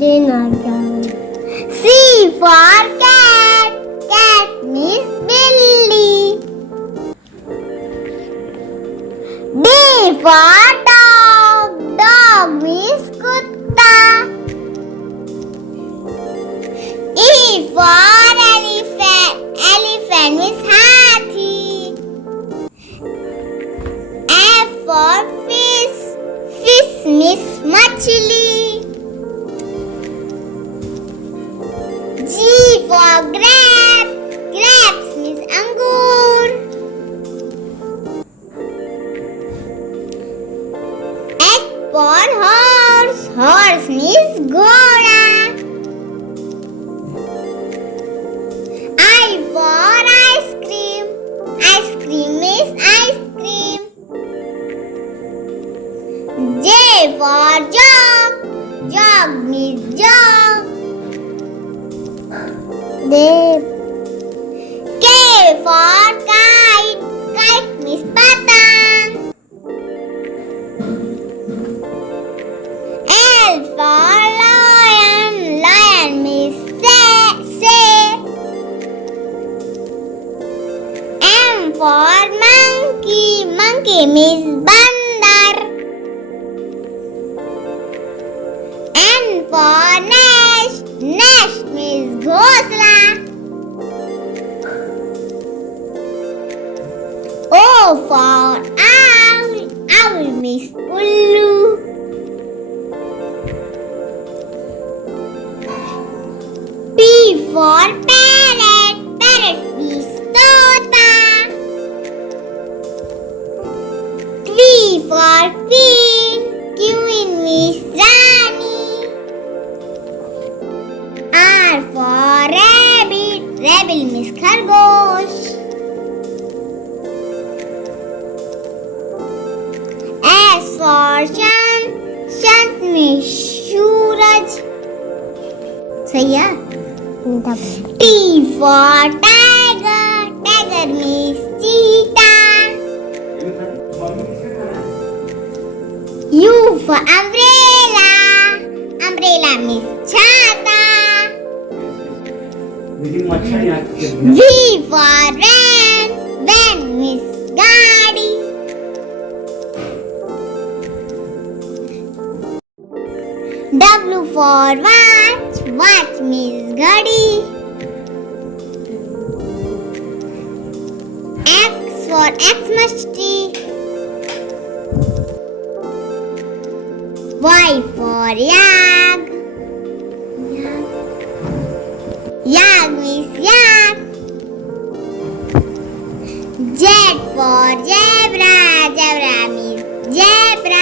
दिन आ गया. C for cat. Cat means बिल्ली. D for dog. Dog means कुत्ता. E for elephant. Elephant means हाथी. F for fish. Fish means मछली. G for grapes. Grapes means अंगूर. H for horse. Horse means घोड़ा. I for ice cream. Ice cream means ice cream. J for jug. Jug means jug. K for kite. Kite means patang. L for lion. Lion means शेर. M for monkey. Monkey means बंदर. N for nest. Nest means घोंसला. O for owl. Owl means उल्लू. P for parrot. Parrot means तोता. Q for queen. Queen means Rani. R for rabbit. Rabbit means खरगोश. S for sun. Sun means सूरज. सही है. T for tiger. Tiger means cheetah. U for umbrella. Umbrella means छाता. V for van. Van means गाड़ी. W for watch. Watch means घड़ी. X for Xmas tree. Y for yak. Yak means yak. Z for zebra. Zebra means zebra.